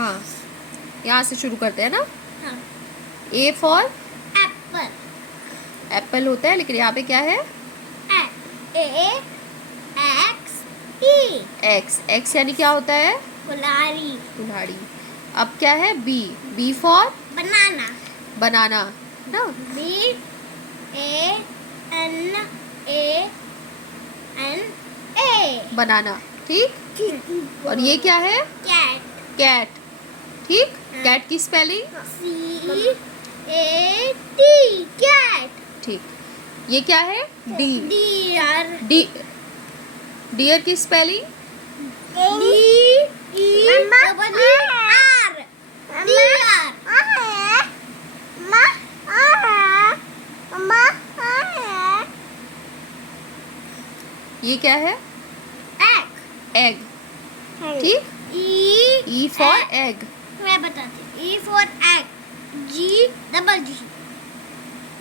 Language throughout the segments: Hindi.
हाँ, यहाँ से शुरू करते हैं ना। हाँ। A for Apple. एप्पल होता है, लेकिन यहाँ पे क्या है? A X E. Axe. Axe यानी क्या होता है? कुल्हाड़ी। कुल्हाड़ी। अब क्या है? B. B for banana. Banana ना। B A N A N A. Banana. ठीक। और ये क्या है? कैट। कैट। ठीक। हाँ। कैट की spelling? C A T. Cat. ठीक। ये क्या है? डी। डियर। डी। डियर की spelling? D E double R. Deer. ये क्या है? एग। एग। ठीक। E for egg. मैं बताती। E for egg. G double G.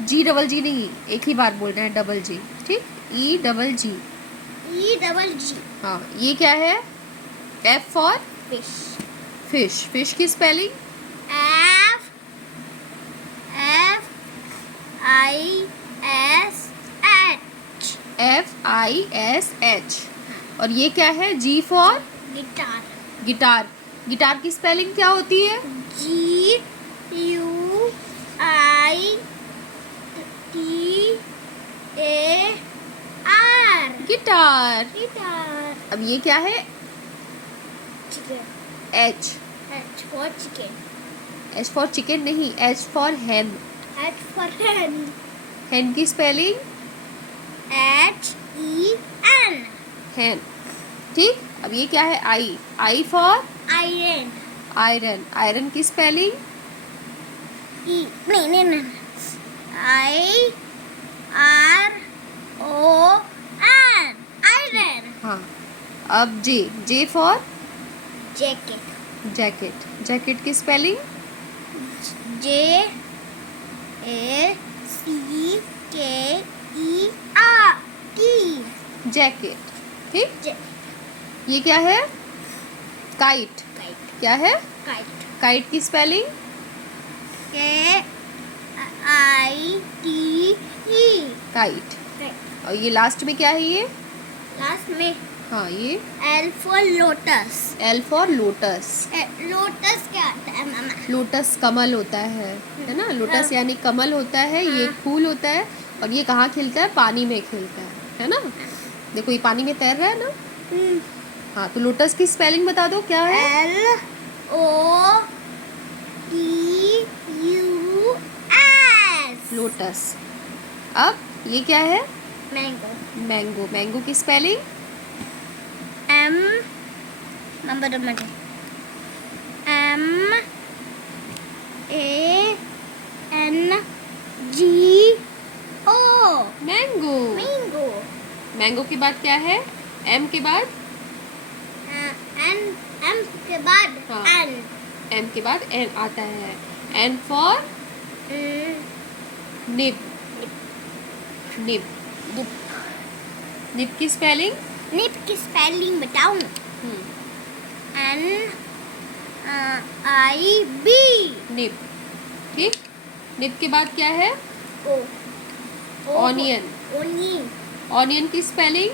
G double G नहीं, एक ही बार बोलना है, डबल जी। ठीक। E double G. E double G. हाँ। ये क्या है? F for fish. Fish. Fish की spelling? F F I S H. F I S H. और ये क्या है? G for guitar. Guitar. Guitar की स्पेलिंग क्या होती है? G U I T A R. Guitar. Guitar. अब ये क्या है? Chicken. H. H for chicken. H for chicken नहीं, H for hen. H for hen. Hen की spelling? H E N. Hen. ठीक। अब ये क्या है? I. I for iron. Iron. Iron की स्पेलिंग? ई नहीं I R O N. Iron. हाँ। अब J. J for jacket. Jacket. Jacket की spelling? J A C K E R T. Jacket. ठीक। जे ये क्या है? काइट। काइट। क्या है? काइट। काइट की स्पेलिंग? के आई टी ई। काइट। और ये लास्ट में क्या है? ये लास्ट में हाँ, ये L for lotus. L for lotus. Lotus क्या आता है मामा? लोटस कमल होता है ना। लोटस यानी कमल होता है। ये एक फूल होता है, और ये कहाँ खिलता है? पानी में खिलता है ना। देखो, ये पानी में तैर रहा है ना। हाँ, तो लोटस की स्पेलिंग बता दो, क्या है? L O T U S. Lotus. अब ये क्या है? मैंगो। मैंगो। मैंगो की spelling? M number M A N G O. Mango. Mango. Mango के बाद क्या है? एम के बाद? एन एम के बाद हाँ। एन। एम के बाद एन आता है। N for nib. Nib. Nib की स्पेलिंग? निप की स्पेलिंग बताऊं? N I B. निब। ठीक। निब के बाद क्या है? ओ। ऑनियन। ओनियन। ऑनियन की spelling?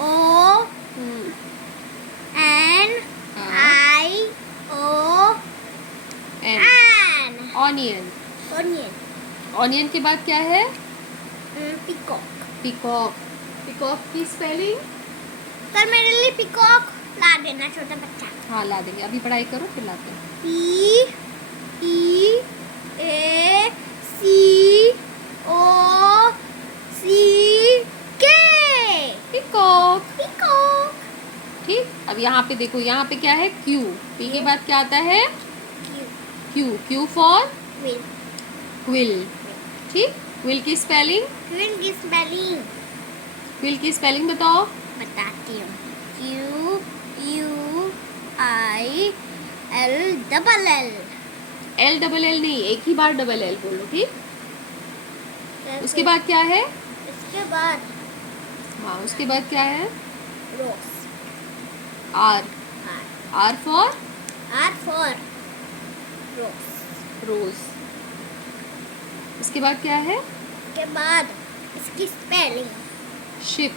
O N I O N. N. Onion. Onion. Onion के बाद क्या है? पिकॉक। पिकॉक। पिकॉक की स्पेलिंग? सर मेरे लिए पिकॉक ला देना, छोटा बच्चा। हाँ, ला देंगे। अभी पढ़ाई करो, फिर लाते हैं। पी ई ए सी ओ सी के। पिकॉक। पिकॉक। ठीक। अब यहाँ पे देखो, यहाँ पे क्या है? क्यू। पी के बाद क्या आता है? Q. Q for quill. Quill. ठीक। क्विल की स्पेलिंग? क्विल की स्पेलिंग क्विल की स्पेलिंग बताओ। बताती हूँ। Q U I L double L. L double L नहीं, एक ही बार डबल एल बोलो। ठीक। उसके बाद क्या है? इसके बाद हाँ, उसके बाद क्या है? Rose. R. R for? R for rose. इसके बाद क्या है? के बाद इसकी स्पेलिंग शिप।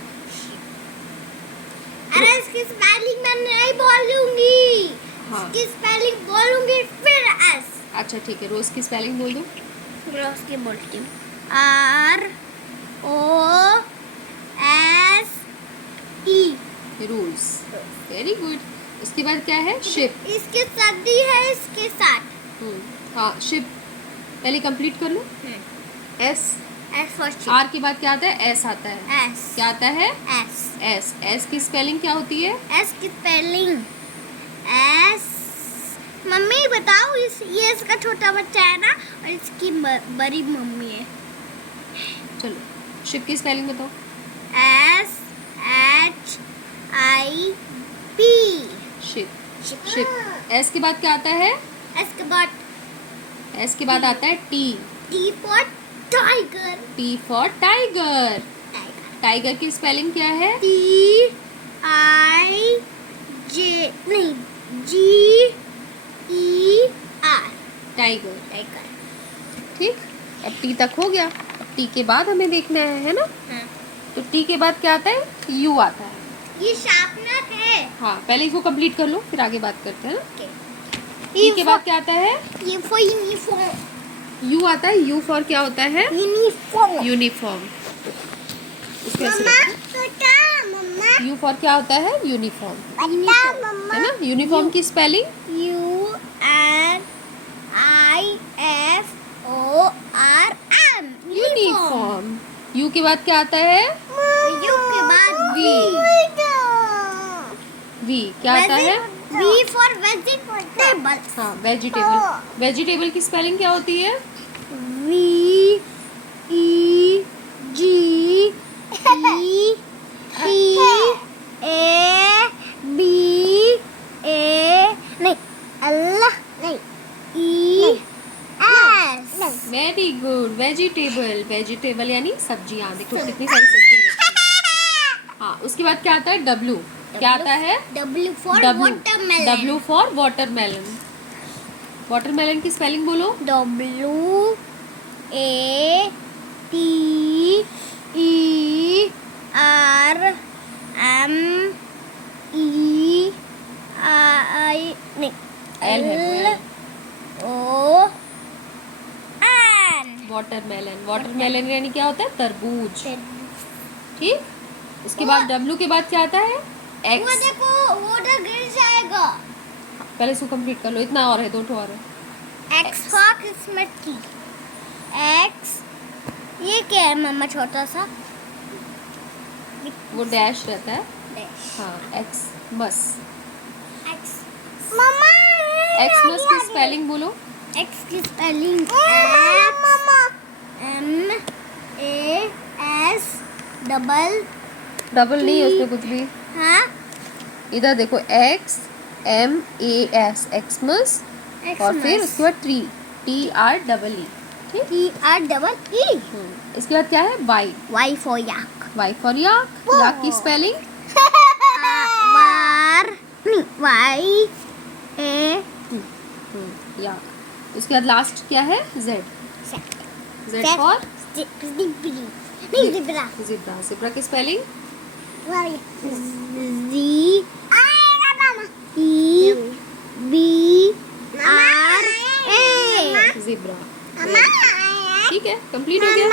अरे इसकी स्पेलिंग मैं नहीं बोलूंगी। हाँ। इसकी स्पेलिंग बोलूंगी फिर एस। अच्छा ठीक है, रोज की स्पेलिंग बोल दो। रोज की बोलती हूँ। ROSE। रूल्स। Very good. उसके बाद क्या है? शिप। इसकी सर्दी है इसके साथ। हाँ शिप पहले कंप्लीट कर लो। S. S for ship. R के बाद क्या आता है? एस आता है। एस। क्या आता है? एस। एस। एस की स्पेलिंग क्या होती है? एस की स्पेलिंग एस। मम्मी बताओ, ये इसका छोटा बच्चा है ना, और इसकी बड़ी मम्मी है। चलो शिप की स्पेलिंग बताओ। SHIP। शिप। शिप। एस के बाद क्या आता है? एस के बाद एस के बाद आता है T. T for tiger. T for tiger. Tiger की स्पेलिंग क्या है? TIJ नहीं GER। टाइगर। टाइगर। ठीक। अब टी तक हो गया। अब टी के बाद हमें देखना है ना? तो टी के बाद क्या आता है? यू आता है। ये शार्पनर है। हाँ पहले इसको कंप्लीट कर लो, फिर आगे बात करते हैं ना। टी ये के बाद क्या आता है? ये फॉर यूनिफॉर्म। यू आता है। यू फॉर क्या होता है? यूनिफॉर्म। यूनिफॉर्म। उसको ऐसे मम्मा रखो। मम्मा यू फॉर क्या होता है? यूनिफॉर्म। मम्मा है ना? यूनिफॉर्म की स्पेलिंग UNIFORM। यूनिफॉर्म। यू के बाद क्या आता है? यू के बाद वी। वी क्या आता है? V for vegetable. हाँ वेजिटेबल। वेजिटेबल की स्पेलिंग क्या होती है? Very good. वेजिटेबल। वेजिटेबल यानी सब्जियां। देखो कितनी सारी सब्जियां रखी हैं। हाँ उसके बाद क्या आता है? डब्लू। क्या आता है? W for W. Watermelon. W for watermelon. Watermelon की स्पेलिंग बोलो। वाटरमेलन। वाटरमेलन यानी क्या होता है? तरबूज। ठीक। उसके बाद डब्लू के बाद क्या आता है? वो एक्स। देखो, वो तो गिर जाएगा। पहले इसको कंप्लीट कर लो। इतना और है, 2 ठो और है। एक्स फॉर किस्मत की। एक्स। ये क्या है मम्मा? छोटा सा वो डैश रहता है। डैश। हाँ एक्स मस। एक्स मम्मा एक्स मस की स्पेलिंग बोलो। एक्स की स्पेलिंग MAS डबल नहीं है उसमें कुछ भी। हाँ इधर देखो XMAS एक्समस। और फिर उसके बाद ट्री TREE। ठीक। TREE। इसके बाद क्या है? Y. Y for yak. Y for yak. Yak की स्पेलिंग याक। उसके बाद लास्ट क्या है? Z. Z for zebra. Zebra की स्पेलिंग ZEBRA। जिब्रा। ठीक है, कंप्लीट हो गया।